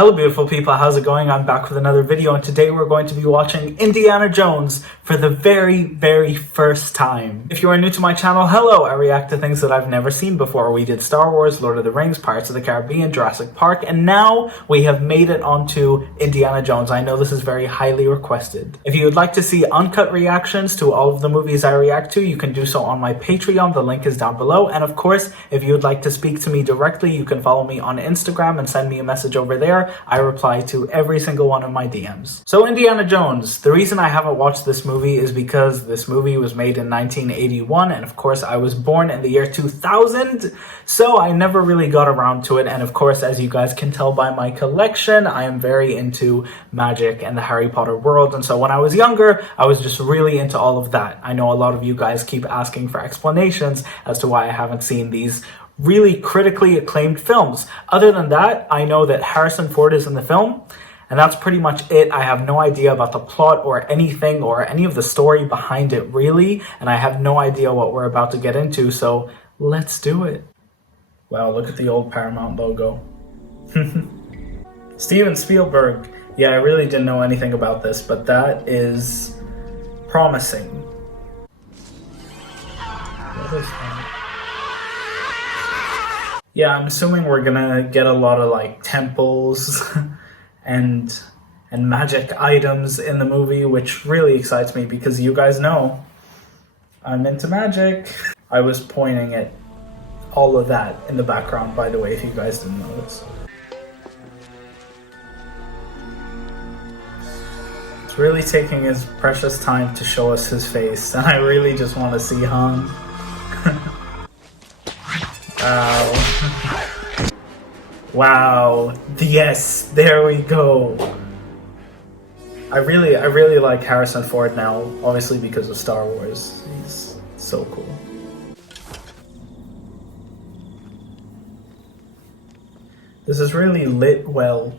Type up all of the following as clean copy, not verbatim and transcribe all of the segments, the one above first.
Hello beautiful people, how's it going? I'm back with another video, and today we're going to be watching Indiana Jones for the very first time. If you are new to my channel, hello! I react to things that I've never seen before. We did Star Wars, Lord of the Rings, Pirates of the Caribbean, Jurassic Park, and now we have made it onto Indiana Jones. I know this is very highly requested. If you would like to see uncut reactions to all of the movies I react to, you can do so on my Patreon. The link is down below. And of course, if you would like to speak to me directly, you can follow me on Instagram and send me a message over there. I reply to every single one of my DMs. So Indiana Jones, the reason I haven't watched this movie is because this movie was made in 1981, and of course I was born in the year 2000, so I never really got around to it. And of course, as you guys can tell by my collection, I am very into magic and the Harry Potter world, and so when I was younger, I was just really into all of that. I know a lot of you guys keep asking for explanations as to why I haven't seen these really critically acclaimed films. Other than that, I know that Harrison Ford is in the film, and that's pretty much it. I have no idea about the plot or anything or any of the story behind it really, and I have no idea what we're about to get into, so let's do it. Wow, look at the old Paramount logo. Steven Spielberg. Yeah, I really didn't know anything about this, but that is promising. What is that? Yeah, I'm assuming we're gonna get a lot of like temples and magic items in the movie, which really excites me because you guys know I'm into magic. I was pointing at all of that in the background, by the way, if you guys didn't notice. It's really taking his precious time to show us his face, and I really just want to see Han. Wow. Yes, there we go. I really like Harrison Ford now, obviously because of Star Wars. He's so cool. This is really lit well.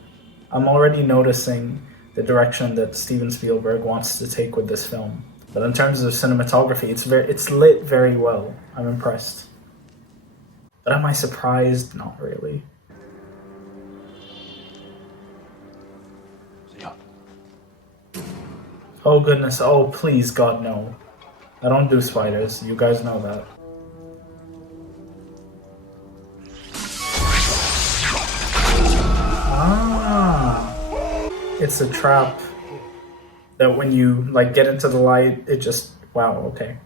I'm already noticing the direction that Steven Spielberg wants to take with this film. But in terms of cinematography, it's lit very well. I'm impressed. But am I surprised? Not really. Oh goodness, oh please God, no. I don't do spiders, you guys know that. Ah, it's a trap that when you like get into the light, it just, wow, okay.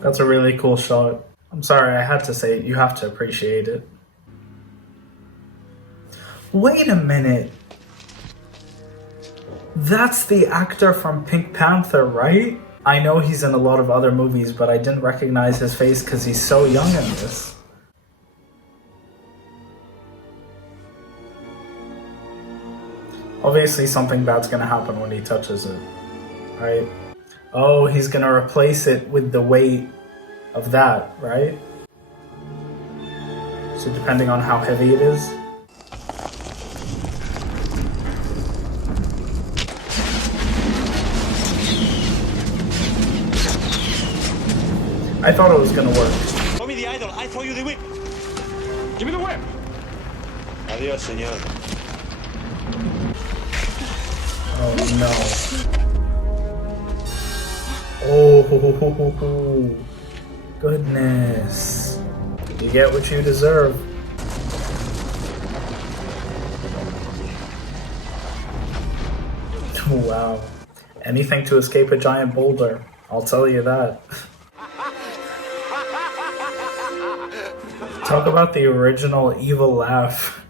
That's a really cool shot. I'm sorry, I had to say it. You have to appreciate it. Wait a minute. That's the actor from Pink Panther, right? I know he's in a lot of other movies, but I didn't recognize his face because he's so young in this. Obviously something bad's gonna happen when he touches it, right? Oh, he's gonna replace it with the weight of that, right? So depending on how heavy it is. I thought it was gonna work. Throw me the idol, I throw you the whip. Give me the whip. Adios, señor. Oh no. Oh, goodness. You get what you deserve. Wow. Anything to escape a giant boulder, I'll tell you that. Talk about the original evil laugh.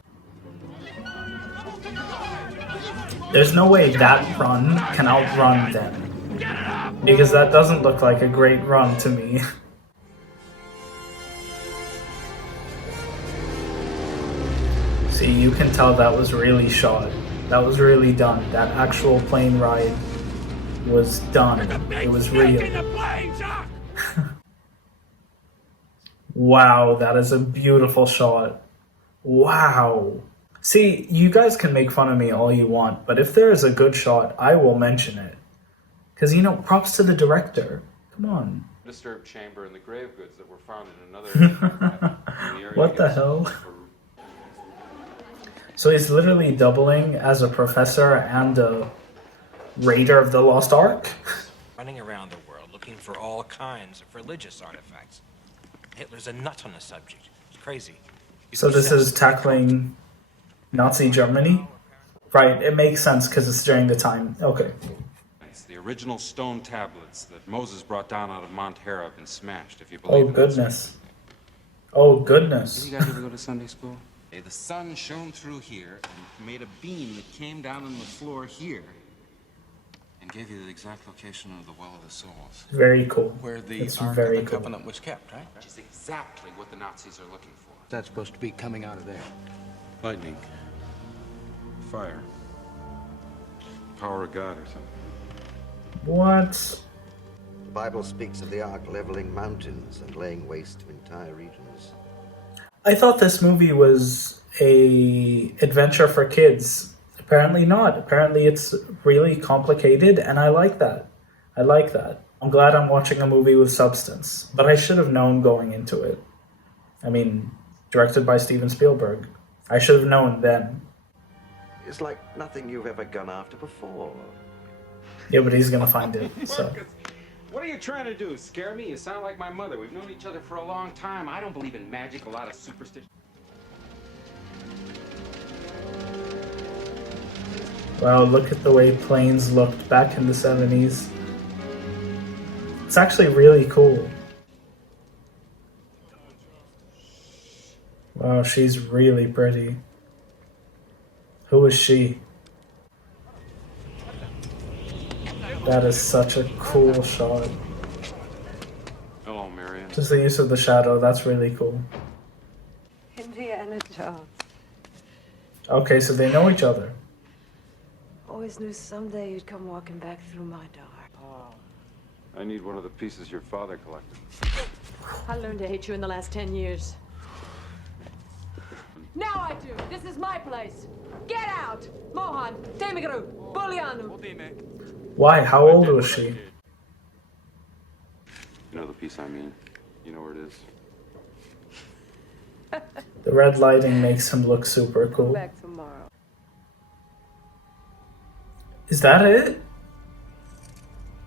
There's no way that run can outrun them. Because that doesn't look like a great run to me. See, you can tell that was really shot. That was really done. That actual plane ride was done. It was real. Wow, that is a beautiful shot. Wow. See, you guys can make fun of me all you want, but if there is a good shot, I will mention it. Because, you know, props to the director. Come on. Disturbed chamber in the grave goods that were found in another area. What the hell? So he's literally doubling as a professor and a raider of the Lost Ark? Running around the world looking for all kinds of religious artifacts. Hitler's a nut on the subject. It's crazy. So this is tackling Nazi Germany? Right, it makes sense because it's during the time. Okay. It's the original stone tablets that Moses brought down out of Mount Hera have been smashed, if you believe Oh in goodness. Oh goodness. Did you guys ever go to Sunday school? The sun shone through here and made a beam that came down on the floor here and gave you the exact location of the Well of the Souls. Very cool. Where the It's Ark very of the cool. Covenant was kept, right? Which is exactly what the Nazis are looking for. That's supposed to be coming out of there. Lightning. Fire. Power of God or something. What? The Bible speaks of the Ark leveling mountains and laying waste to entire regions. I thought this movie was a adventure for kids. Apparently not. Apparently it's really complicated, and I like that. I like that. I'm glad I'm watching a movie with substance, but I should have known going into it. I mean, directed by Steven Spielberg. I should have known then. It's like nothing you've ever gone after before. Yeah, but he's gonna find it, so. What are you trying to do? Scare me? You sound like my mother. We've known each other for a long time. I don't believe in magic, a lot of superstition. Wow, look at the way planes looked back in the 70s. It's actually really cool. Wow, she's really pretty. Who is she? That is such a cool shot. Hello, Marion. Just the use of the shadow, that's really cool. Indiana Jones. Okay, so they know each other. Always knew someday you'd come walking back through my door. I need one of the pieces your father collected. I learned to hate you in the last 10 years. Now I do. This is my place. Get out! Mohan, Temigru, Bulianu. Why? How old was she? You know the piece I mean. You know where it is. The red lighting makes him look super cool. Back tomorrow. Is that it?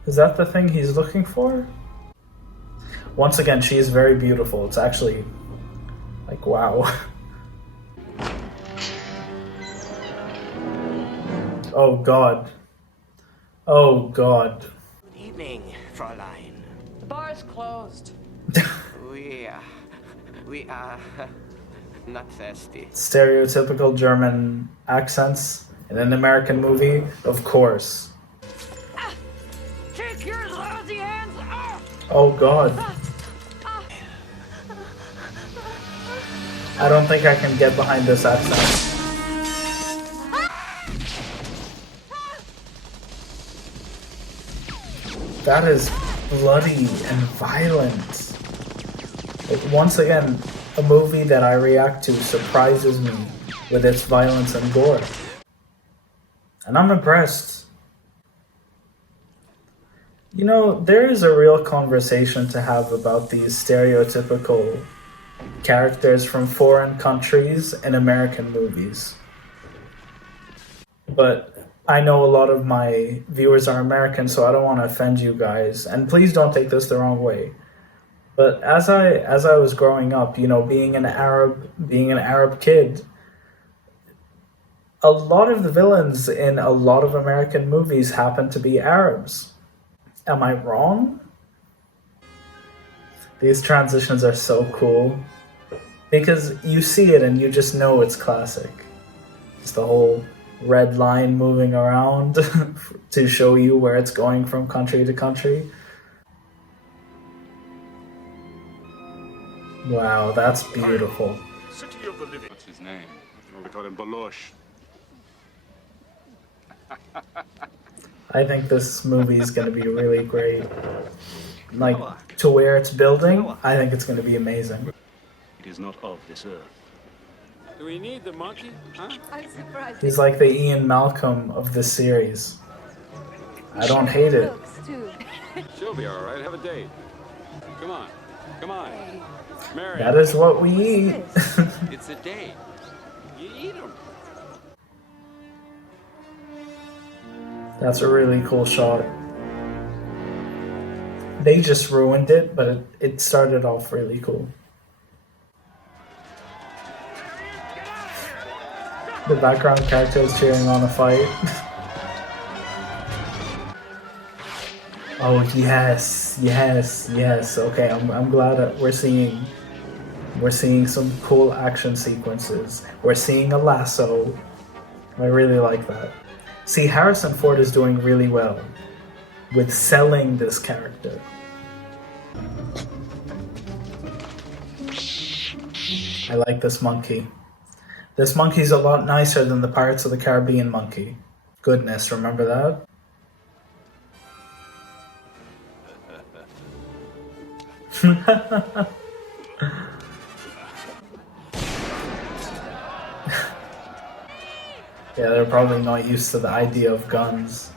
Is that the thing he's looking for? Once again, she is very beautiful. It's actually like, wow. Oh God. Oh God. Good evening, Fräulein. The bar's closed. We are not thirsty. Stereotypical German accents in an American movie, of course. Take your lousy hands off! Oh God. I don't think I can get behind this accent. That is bloody and violent. Like, once again, a movie that I react to surprises me with its violence and gore. And I'm impressed. You know, there is a real conversation to have about these stereotypical characters from foreign countries in American movies. But I know a lot of my viewers are American, so I don't want to offend you guys. And please don't take this the wrong way. But as I was growing up, you know, being an Arab kid, a lot of the villains in a lot of American movies happen to be Arabs. Am I wrong? These transitions are so cool. Because you see it and you just know it's classic. It's the whole red line moving around to show you where it's going from country to country. Wow, that's beautiful. City of the living. What's his name? Well, they call him Balosh. I think this movie is going to be really great. Like, to where it's building, I think it's going to be amazing. It is not of this earth. Do we need the monkey? Huh? I'm surprised. He's like the Ian Malcolm of this series. I don't hate it. She'll be all right. Have a date. Come on. Come on. Mary. That is what we eat. It's a date. You eat them. That's a really cool shot. They just ruined it, but it started off really cool. The background characters cheering on a fight. Oh yes, yes, yes. Okay, I'm glad that we're seeing some cool action sequences. We're seeing a lasso. I really like that. See, Harrison Ford is doing really well with selling this character. I like this monkey. This monkey's a lot nicer than the Pirates of the Caribbean monkey. Goodness, remember that? Yeah, they're probably not used to the idea of guns.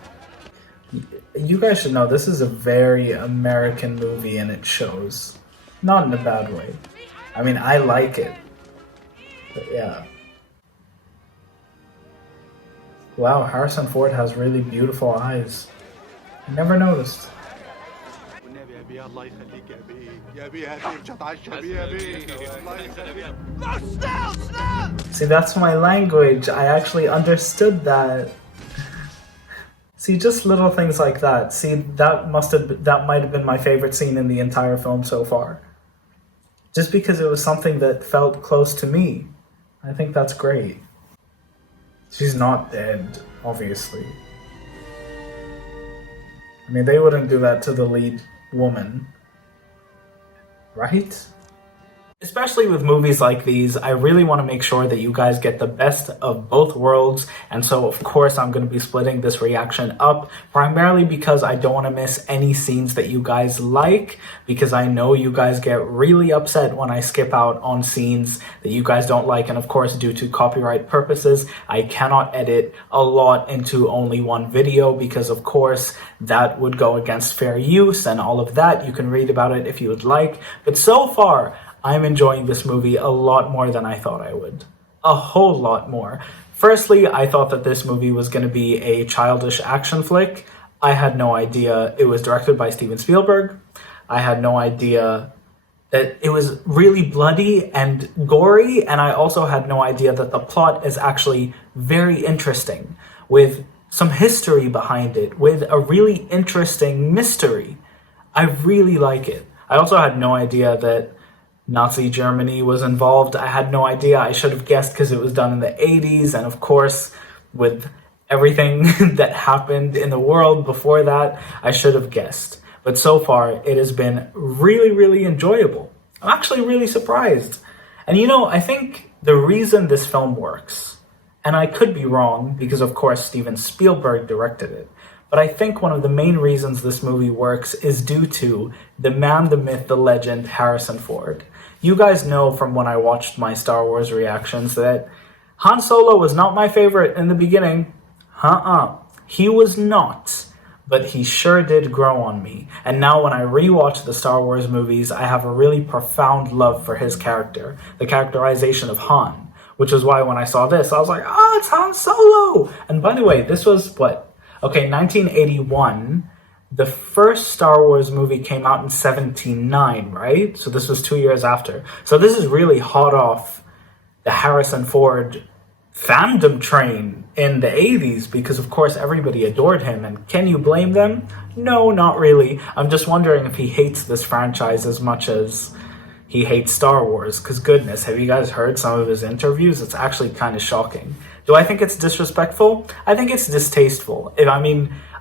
You guys should know this is a very American movie and it shows. Not in a bad way. I mean, I like it. But yeah. Wow, Harrison Ford has really beautiful eyes. I never noticed. See, that's my language. I actually understood that. See, just little things like that. See, that might have been my favorite scene in the entire film so far. Just because it was something that felt close to me. I think that's great. She's not dead, obviously. I mean, they wouldn't do that to the lead woman. Right? Especially with movies like these, I really want to make sure that you guys get the best of both worlds, and so of course I'm going to be splitting this reaction up, primarily because I don't want to miss any scenes that you guys like, because I know you guys get really upset when I skip out on scenes that you guys don't like, and of course due to copyright purposes, I cannot edit a lot into only one video, because of course that would go against fair use and all of that. You can read about it if you would like, but so far, I'm enjoying this movie a lot more than I thought I would. A whole lot more. Firstly, I thought that this movie was going to be a childish action flick. I had no idea it was directed by Steven Spielberg. I had no idea that it was really bloody and gory, and I also had no idea that the plot is actually very interesting, with some history behind it, with a really interesting mystery. I really like it. I also had no idea that Nazi Germany was involved. I had no idea. I should have guessed because it was done in the 80s, and of course, with everything that happened in the world before that, I should have guessed. But so far, it has been really, really enjoyable. I'm actually really surprised. And you know, I think the reason this film works, and I could be wrong because of course Steven Spielberg directed it, but I think one of the main reasons this movie works is due to the man, the myth, the legend, Harrison Ford. You guys know from when I watched my Star Wars reactions that Han Solo was not my favorite in the beginning. He was not. But he sure did grow on me. And now when I rewatch the Star Wars movies, I have a really profound love for his character. The characterization of Han. Which is why when I saw this, I was like, oh, it's Han Solo! And by the way, this was what? Okay, 1981. The first Star Wars movie came out in 1979, right? So this was 2 years after. So this is really hot off the Harrison Ford fandom train in the 80s, because of course everybody adored him, and can you blame them? No, not really. I'm just wondering if he hates this franchise as much as he hates Star Wars, because goodness, have you guys heard some of his interviews? It's actually kind of shocking. Do I think it's disrespectful? I think it's distasteful.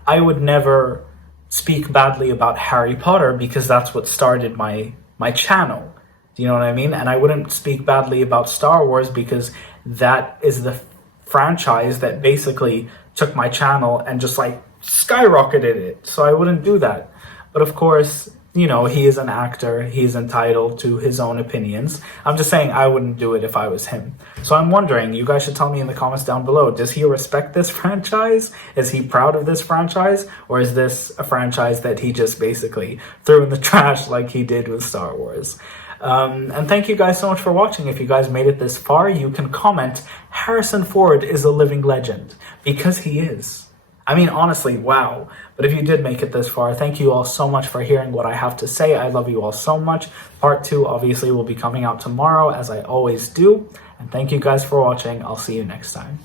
I would never speak badly about Harry Potter because that's what started my channel. Do you know what I mean? And I wouldn't speak badly about Star Wars because that is the franchise that basically took my channel and just like skyrocketed it. So I wouldn't do that. But of course, you know, he is an actor. He's entitled to his own opinions. I'm just saying I wouldn't do it if I was him. So I'm wondering, you guys should tell me in the comments down below, does he respect this franchise? Is he proud of this franchise? Or is this a franchise that he just basically threw in the trash like he did with Star Wars? And thank you guys so much for watching. If you guys made it this far, you can comment, Harrison Ford is a living legend. Because he is. I mean, honestly, wow. But if you did make it this far, thank you all so much for hearing what I have to say. I love you all so much. Part 2 obviously will be coming out tomorrow, as I always do. And thank you guys for watching. I'll see you next time.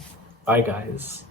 Bye, guys.